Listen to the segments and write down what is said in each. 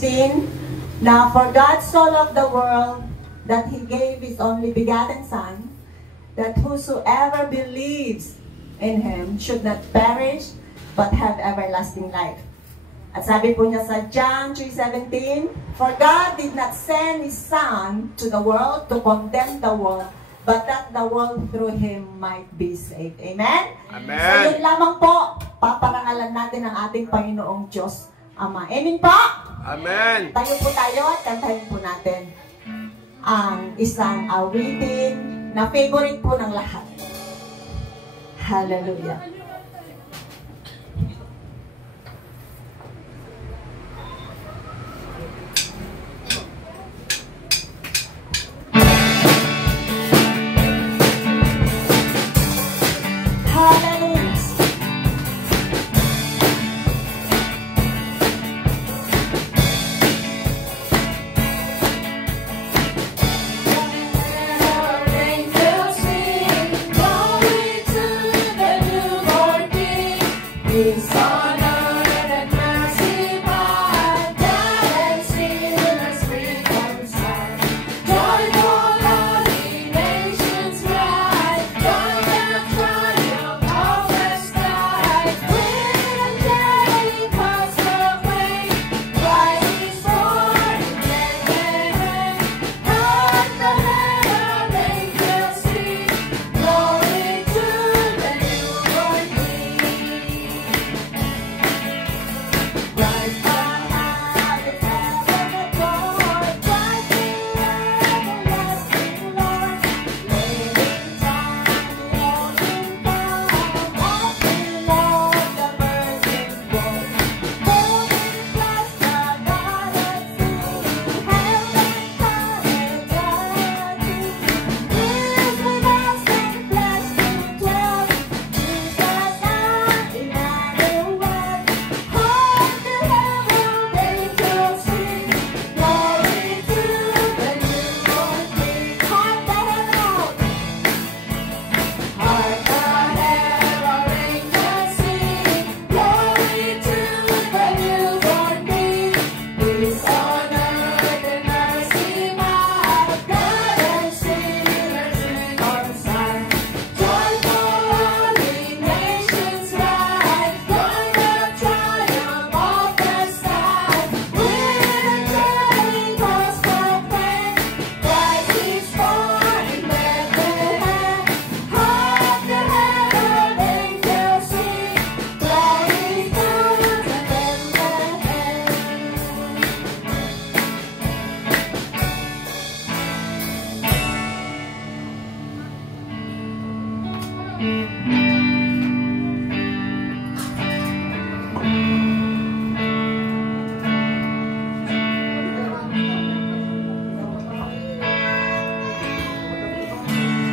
16, na for God so loved the world that He gave His only begotten Son, that whosoever believes in Him should not perish, but have everlasting life. At sabi po niya sa John 3:17, for God did not send His Son to the world to condemn the world, but that the world through Him might be saved. Amen? Amen. So yun lamang po, paparangalan natin ang ating Panginoong Diyos Ama. Amen po? Amen. Tayo po tayo at kantahin po natin ang isang awitin na favorite po ng lahat. Hallelujah.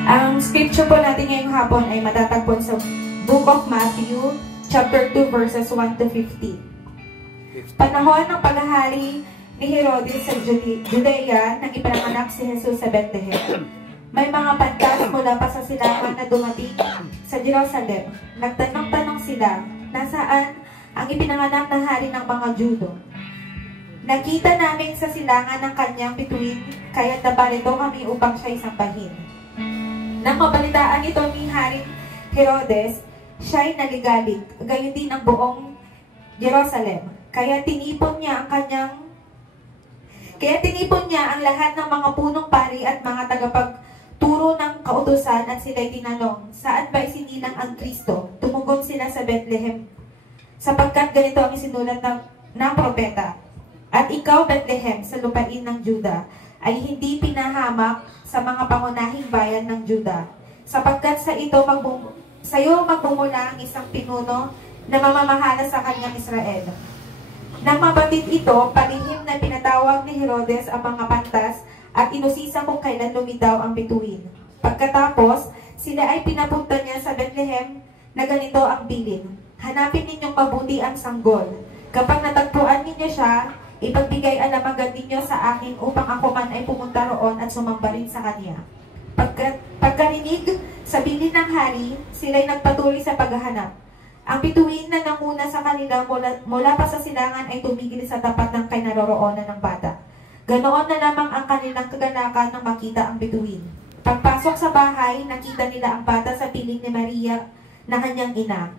Ang scripture po natin ngayong hapon ay matatagpuan sa Book of Matthew, chapter 2, verses 1 to 15. Panahon ng paghahari ni Herodes sa Judea nang ipinanganak si Jesus sa Bethlehem. May mga pantas mula pa sa silangan na dumating sa Jerusalem. Nagtanong-tanong sila, nasaan ang ipinanganak na hari ng mga Judo? Nakita namin sa silangan ng kanyang bituin, kaya't naparito kami upang siya isambahin. Nang mabalitaan ito ni Haring Herodes, siya'y naligalig, gayon din ang buong Jerusalem. Kaya tinipon niya ang lahat ng mga punong pari at mga tagapagturo ng kautusan at sila'y tinanong, saan ba isinilang ang Kristo? Tumugon sila sa Bethlehem, sapagkat ganito ang isinulat ng propeta. At ikaw, Bethlehem, sa lupain ng Juda, ay hindi pinahamak sa mga pangunahing bayan ng Juda, sapagkat sa iyo magbumula ang isang pinuno na mamamahala sa kanyang Israel. Nang mabatid ito, palihim na pinatawag ni Herodes ang mga pantas at inusisa kung kailan lumitaw ang bituin. Pagkatapos, sila ay pinapunta niya sa Bethlehem na ganito ang bilin. Hanapin ninyong mabuti ang sanggol. Kapag natagpuan ninyo siya, ipagbigay alamagan ninyo sa akin upang ako man ay pumunta roon at sumamba rin sa kanya. Pagkarinig sa bilin ng hari, sila'y nagpatuloy sa paghahanap. Ang bituin na nanguna sa kanila mula pa sa silangan ay tumigil sa tapat ng kinaroroonan ng bata. Ganoon na lamang ang kanilang kaganakan nang makita ang bituin. Pagpasok sa bahay, nakita nila ang bata sa piling ni Maria na kanyang ina.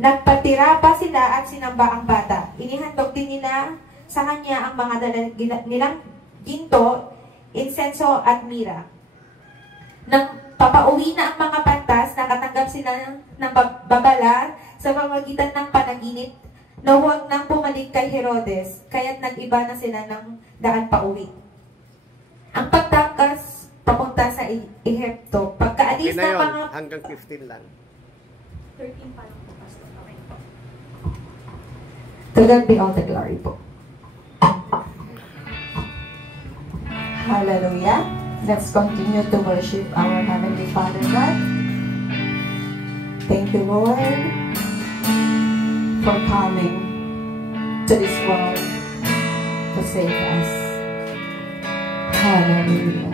Nagpatira pa sila at sinamba ang bata. Inihandog din nila sa kanya ang mga dala nilang ginto, insenso at mira. Nang papauwi na ang mga pantas, nakatanggap sila ng babala sa pamamagitan ng panaginip na huwag nang bumalik kay Herodes, kaya't nag-iba na sila ng daan pauwi. Ang pagtangkas papunta sa Ehipto, pagkaalis ng mga... Hanggang 15 lang. 13 pa lang po, Pastor. Okay po. To God be all the glory po. Hallelujah. Let's continue to worship our Heavenly Father God. Thank you, Lord, for coming to this world to save us. Hallelujah.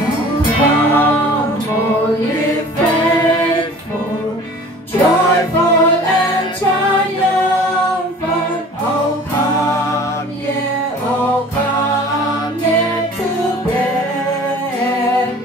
Oh, come, all ye faithful, joyful and triumphant. Oh, come, yeah, oh, come, yeah, to Bethlehem.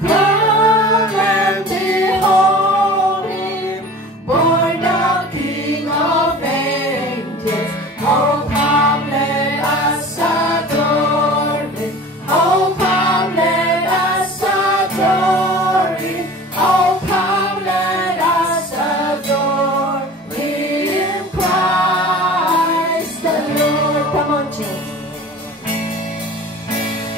Come and behold him, born the King of angels. Oh, come, let us adore him. Oh, come, let us adore him. Oh, come, let us adore him, Christ the Lord. Come on, church.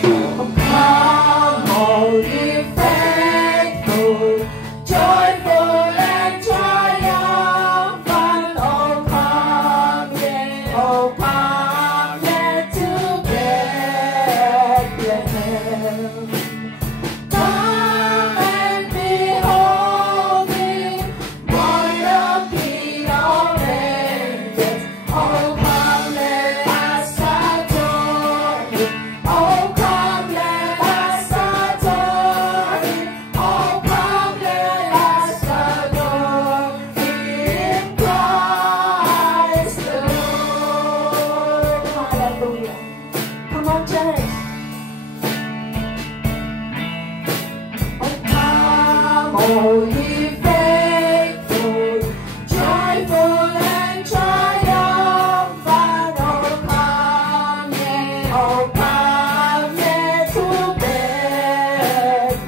Oh, come, all ye faithful, joyful and triumphant. Oh, come, yeah, oh, come, yeah, to Bethlehem. Come and behold him, born the King of angels. Oh, come, let us adore him. Oh, come, let us adore him. Oh, come, let us adore him, Christ the Lord. Hallelujah. Come on, church. Oh, come, all ye faithful, joyful and triumphant. Oh, come, yeah, to Bethlehem.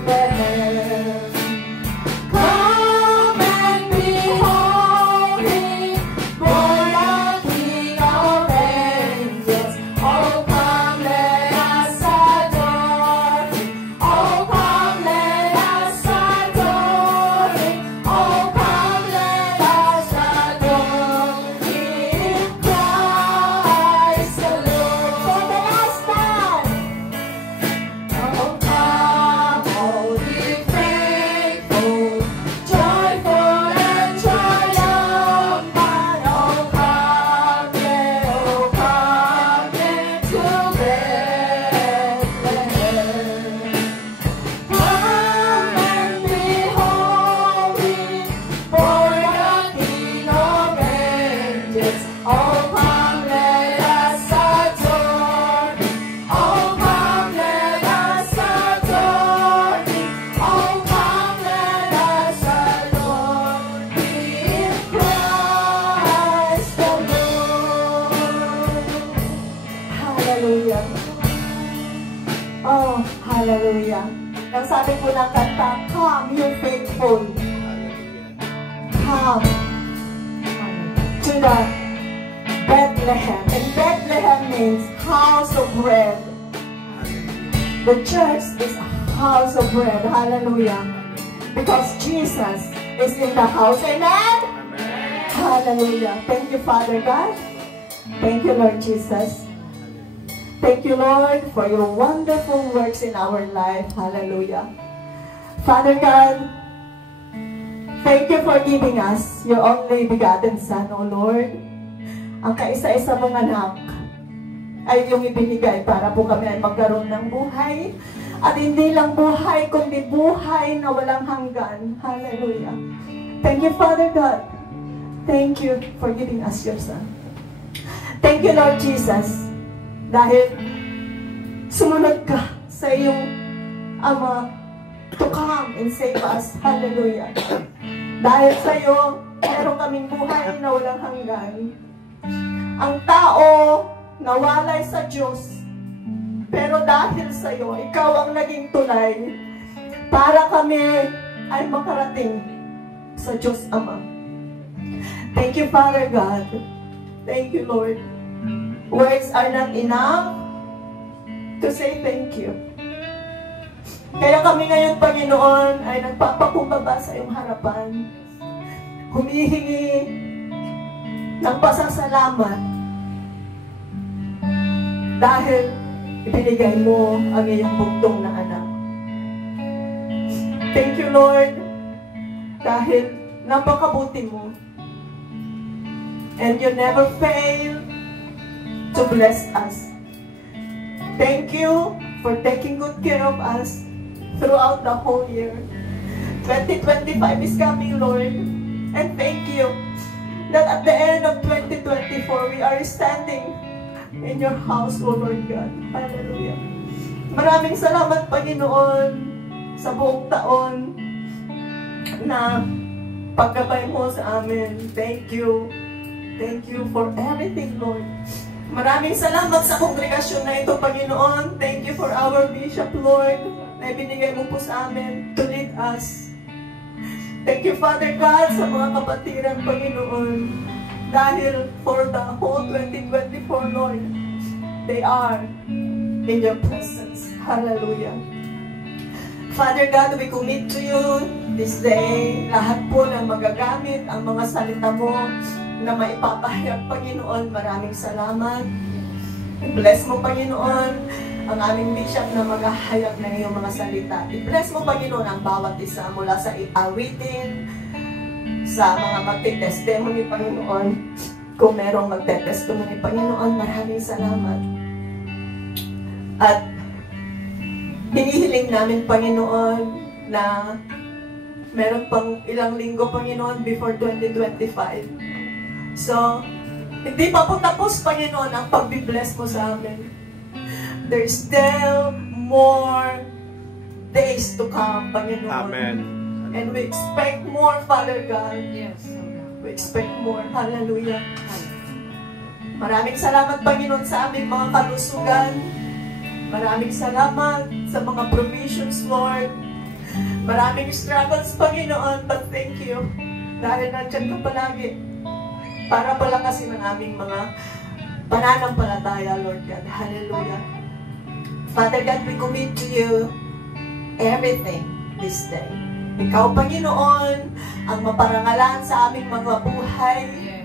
Come and behold him, born the King of angels. Oh, come, let us adore him. Oh, come, let us adore him. Oh, come, let us adore him, Christ the Lord. For the last time. Oh, come, all ye faithful, joyful and triumphant. Oh, come, yeah, to Bethlehem. Come and behold him, born the King of angels. Oh, come, let us adore him. Oh, come, let us adore him. Oh, come, let us adore him, Christ the Lord. Hallelujah. Oh, hallelujah. Ang sabi po ng kanta, come, you faithful. Come to the Bethlehem. And Bethlehem means house of bread. The church is a house of bread. Hallelujah. Because Jesus is in the house. Amen? Hallelujah. Thank you, Father God. Thank you, Lord Jesus. Thank you, Lord, for your wonderful works in our life. Hallelujah. Father God, thank you for giving us your only begotten Son, O Lord. Ang kaisa-isa mong anak ay iyong ibinigay para po kami ay magkaroon ng buhay At hindi lang buhay, kundi buhay na walang hanggan. Hallelujah. Thank you, Father God. Thank you for giving us your Son. Thank you, Lord Jesus. Dahil sumunod ka sa iyong Ama to come and save us. Hallelujah. Dahil sa iyo, meron kaming buhay na walang hanggan. Ang tao nawalay sa Diyos. Pero dahil sa iyo, ikaw ang naging tulay para kami ay makarating sa Diyos Ama. Thank you, Father God. Thank you, Lord. Words are not enough to say thank you. Kaya kami ngayon, Panginoon, ay nagpapakumbaba sa iyong harapan. Humihingi ng pasasalamat dahil ibinigay mo ang iyong bugtong na anak. Thank you, Lord, dahil napakabuti mo. And you never fail to bless us. Thank you for taking good care of us throughout the whole year. 2025 is coming, Lord. And thank you that at the end of 2024, we are standing in your house, O Lord God. Hallelujah. Maraming salamat, Panginoon, sa buong taon na paggabay mo sa amin. Thank you. Thank you for everything, Lord. Maraming salamat sa kongregasyon na ito, Panginoon. Thank you for our Bishop, Lord, na ibinigay mo po sa amin to lead us. Thank you, Father God, sa mga kapatiran, Panginoon. Dahil for the whole 2024, Lord, they are in your presence. Hallelujah. Father God, we commit to you this day. Lahat po ng magagamit ang mga salita mo na maipapahayag, Panginoon. Maraming salamat. I-bless mo, Panginoon, ang aming bishop na maghahayag ng iyong mga salita. I-bless mo, Panginoon, ang bawat isa mula sa awitin, sa mga magte-testimony, Panginoon. Kung merong magte-testimony, Panginoon, maraming salamat. At hinihiling namin, Panginoon, na meron pang ilang linggo, Panginoon, before 2025. So, hindi pa po tapos, Panginoon, ang pag-bless mo sa amin. There's still more days to come, Panginoon. Amen. And we expect more, Father God. Yes. We expect more. Hallelujah. Maraming salamat, Panginoon, sa aming mga kalusugan. Maraming salamat sa mga provisions, Lord. Maraming struggles, Panginoon, but thank you. Dahil nandyan ka palagi. Para palakasin ang aming mga pananampalataya, Lord God. Hallelujah. Father God, we commit to you everything this day. Ikaw, Panginoon, ang maparangalan sa aming mga buhay. Yes.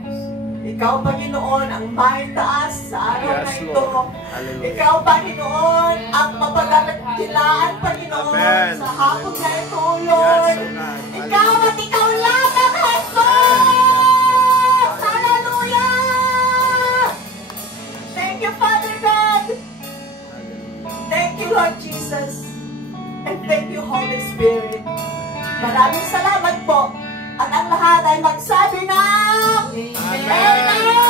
Ikaw, Panginoon, ang may taas sa araw na Yes, ito. Lord. Hallelujah. Ikaw, Panginoon, ang mapagalakilaan, Panginoon, Amen. sa hapon na ito, Lord. Yes, O God. Ikaw at ikaw lamang, Jesus! Hallelujah! Thank you, Father God. Thank you, Lord Jesus. And thank you, Holy Spirit. Maraming salamat po. At ang lahat ay magsabi ng Amen. Amen!